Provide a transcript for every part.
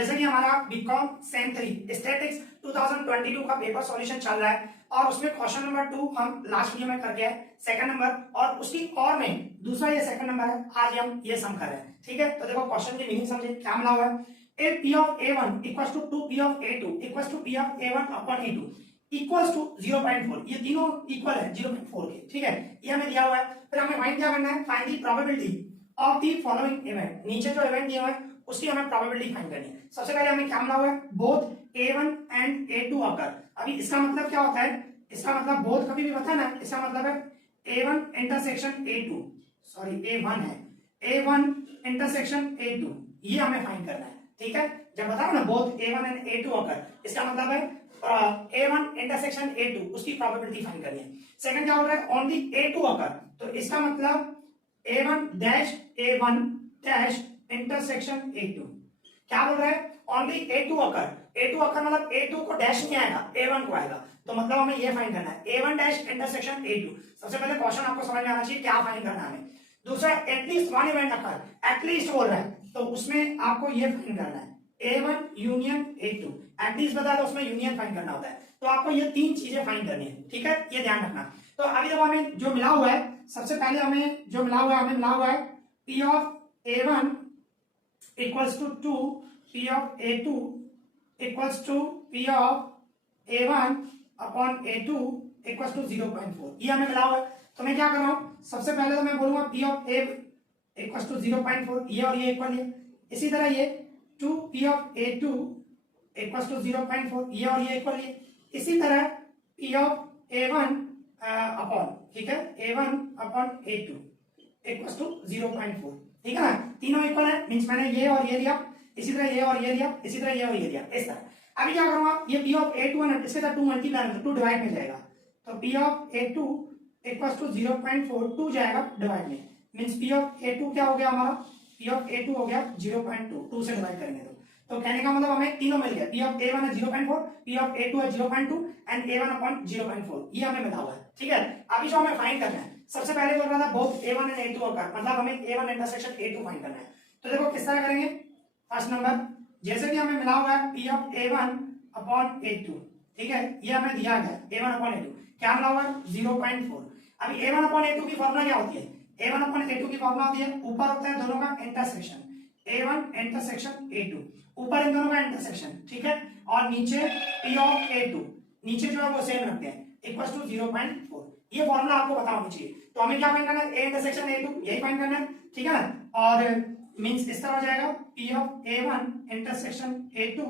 जैसे कि हमारा बीकॉम सेम 3 स्टैटिक्स 2022 का पेपर सॉल्यूशन चल रहा है और उसमें क्वेश्चन नंबर 2 हम लास्ट वीडियो में करके आए, सेकंड नंबर, और उसकी और में दूसरा ये सेकंड नंबर है, आज हम ये सम कर रहे हैं। ठीक है, तो देखो क्वेश्चन की मीनिंग समझे, क्या मिला हुआ है। If P of A1 equals to 2P of A2 equals to P of A1 upon A2 equals to 0.4, ये तीनों इक्वल है 0.4 के। ठीक है, ये हमें दिया हुआ है। फिर हमें फाइंड क्या करना है, find the probability of the following event. नीचे जो इवेंट दिया हुआ है उसकी हमें प्रोबेबिलिटी फाइंड करनी है। सबसे पहले हमें क्या मिला हुआ है, बोथ A1 एंड A2 अकर। अभी इसका मतलब क्या होता है, इसका मतलब बोथ कभी भी पता है ना, इसका मतलब है A1 intersection A2, sorry A1 है, A1 इंटरसेक्शन A2, ये हमें फाइंड करना है। ठीक है, जब बताओ ना बोथ A1 एंड A2 अकर, इसका मतलब है A1 इंटरसेक्शन A2, उसकी प्रोबेबिलिटी फाइंड करनी है। सेकंड क्या हो रहा है, ओनली A2 अकर, तो इसका मतलब A1 dash A1 dash intersection A2। क्या बोल रहा है, ओनली A2 अकर, A2 अकर मतलब A2 को डैश नहीं आएगा, A1 को आएगा, तो मतलब हमें ये फाइंड करना है A1 डैश इंटरसेक्शन A2। सबसे पहले क्वेश्चन आपको समझ में आना चाहिए क्या फाइंड करना है हमें। दूसरा at least one event occur, at least बोल रहा है तो उसमें आपको ये फाइंड करना है A1 यूनियन A2, एटलीस्ट बता दो उसमें यूनियन फाइंड करना होता है, तो आपको ये तीन चीजें फाइंड करनी है। ठीक है, ये ध्यान रखना। तो अभी जब हमें जो मिला हुआ है, सबसे पहले हमें जो मिला हुआ है, हमें मिला हुआ है P of A1 equals to 2, P of A2 equals to P of A1 upon A2 equals to 0.4, ये हमें मिला हुआ है। तो मैं क्या कर रहा हूं, सबसे पहले तो मैं बोलूंगा P of A equals to 0.4, ये और ये इक्वल है। इसी तरह ये 2P of A2 equals to 0.4, ये और ये इक्वल है। इसी तरह P of A1 अपॉन, ठीक है, A1 upon A2 equals to 0.4, ठीक है ना, तीनों इक्वल है, मींस मैंने ये और ये लिया, इसी तरह ये और ये लिया, इसी तरह ये और ये लिया, इस तरह। अभी क्या करूंगा, ये P of A2 है ना, इसके साथ 2 मल्टीप्लाई में 2 डिवाइड में जाएगा, तो P of A2 equals to 0.4, 2 जाएगा डिवाइड में, मींस P of A2 क्या हो गया हमारा, P of A2 हो गया 0.2, 2 से डिवाइड करेंगे तो कहने का मतलब हमें तीनों मिल गया, P of A1 है 0.4, P of A2 है 0.2 एंड A1 अपॉन 0.4, ये हमें मिला हुआ है। ठीक है, अभी जो हमें फाइंड करना है, सबसे पहले बोल रहा था बोथ A1 एंड A2 अकर, मतलब हमें A1 इंटरसेक्शन A2 फाइंड करना है। तो देखो किस तरह करेंगे, फर्स्ट नंबर जैसे कि हमें मिला हुआ है P of A1 upon A2, ठीक है, ये हमें दिया गया A1 अपॉन A2, क्या मिला हुआ है 0.4। अभी A1 अपॉन A2 की फॉर्मूला क्या होती है, A1 अपॉन A2 की फॉर्मूला होती है, ऊपर होता है दोनों का इंटरसेक्शन, A1 इंटरसेक्शन A2, ऊपर इन दोनों का इंटरसेक्शन, ठीक है, और नीचे P of A2, नीचे जो है वो सेम रखते हैं, इक्वल्स टू 0.4, ये फॉर्मूला आपको पता होनी चाहिए। तो हमें क्या फाइंड करना है, A इंटरसेक्शन A2, यही फाइंड करना है, ठीक है ना, और मींस इस तरह हो जाएगा P of A1 intersection A2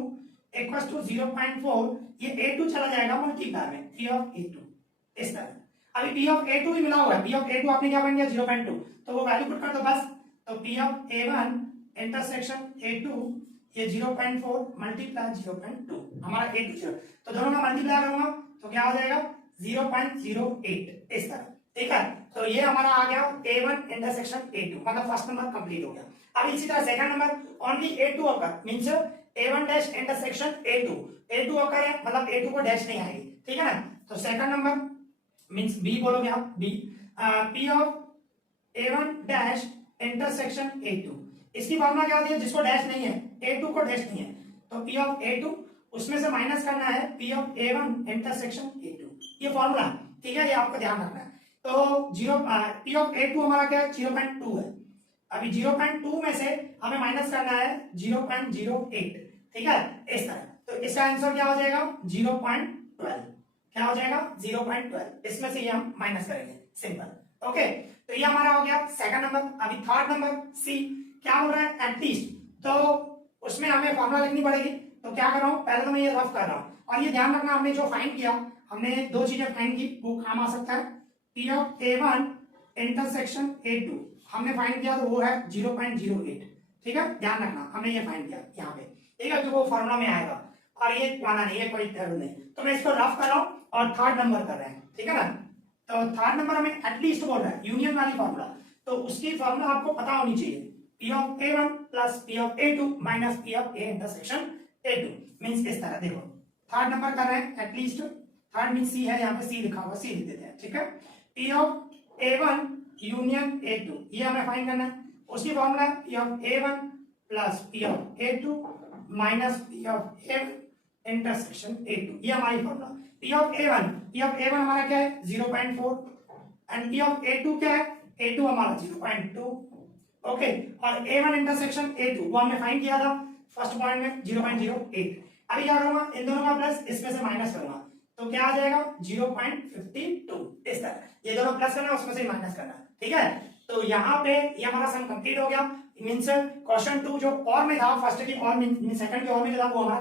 equals to 0.4, ये A2 चला जाएगा मल्टीप्लाई में P of A2, इस तरह। अभी P of A2 भी मिला हुआ है, P of A2 आपने क्या फाइंड किया 0.2, तो वो वैल्यू पुट कर दो बस, तो P of A1 intersection A2 ये 0.4 मल्टीप्लाई 0.2, हमारा A2 0, तो दोनों का मल्टीप्लाई करूंगा तो क्या हो जाएगा 0.08, इस तरह। ठीक है, तो ये हमारा आ गया A1 इंटरसेक्शन A2, मतलब फर्स्ट नंबर कंप्लीट हो गया। अब इसी तरह second number only A2 occur, means A1 dash intersection A2, A2 occur है मतलब A2 को डैश नहीं आएगी, ठीक है ना, तो सेकंड नंबर मींस B बोलोगे आप, B P of A1 dash intersection A2, इसकी फॉर्मूला क्या होती है, जिसको डैश नहीं है, A2 को डैश नहीं है, तो P of A2 उसमें से माइनस करना है P of A1 intersection A2, ये फॉर्मूला, ठीक है, ये आपको ध्यान रखना है। तो P of A2 हमारा क्या है 0.2 है, अभी 0.2 में से हमें माइनस करना है 0.08, ठीक है, इस तरह। तो इसका आंसर क्या हो जाएगा 0.12, क्या हो जाएगा 0.12, इसमें से ये हम माइनस करेंगे, सिंपल। ओके, तो ये हमारा हो गया सेकंड नंबर। अभी थर्ड नंबर सी क्या हो रहा है, एटलीस्ट, तो उसमें हमें फॉर्मूला लिखनी पड़ेगी, तो क्या कर रहा हूं, पहले तो मैं ये रफ कर रहा हूं, और ये ध्यान रखना हमने जो फाइंड किया, हमने दो चीजें फाइंड की, वो काम आ सकता है, P of A1 intersection A2 हमने फाइंड किया तो वो है 0.08, ठीक है, ध्यान रखना हमने ये फाइंड किया यहाँ पे, ठीक है, जो वो फॉर्मूला में आएगा, और ये माना नहीं है, कोई जरूरत नहीं, तो मैं इसको रफ कर रहा हूँ और थर्ड नंबर कर रहे हैं, ठीक है ना। तो थर्ड नंबर हमें एटलीस्ट बोल रहा है, यूनियन वाली फॉर्मूला, तो उसकी फॉर्मूला आपको पता होनी चाहिए, P of A1 plus P of A2 minus P of A intersection A2, means इस तरह। देखो थर्ड नंबर कर रहे हैं एटलीस्ट, थर्ड मींस C है, यहाँ पे C लिखा हुआ, C लिख देते हैं, ठीक है। P of A1 union A2, ये हमें फाइंड करना है, उसकी formula P of A1 plus P of A2 minus P of A intersection A2, ये हमारी फॉर्मूला। P ऑफ A1 हमारा क्या है 0.4 एंड P ऑफ A2 क्या है, A2 हमारा 0.2। ओके, और A1 इंटरसेक्शन A2 वो हमने फाइंड किया था फर्स्ट पॉइंट में 0.08। अभी क्या करूंगा, इन दोनों का प्लस इसमें से माइनस करूंगा, तो क्या आ जाएगा 0.52। इस तरह ये दोनों प्लस करना उसमें से माइनस करना, ठीक है। तो यहाँ पे ये हमारा सम कंप्लीट हो गया। मींस क्वेश्चन 2 जो और में था, फर्स्ट की और में सेकंड की और में जो था वो हमारा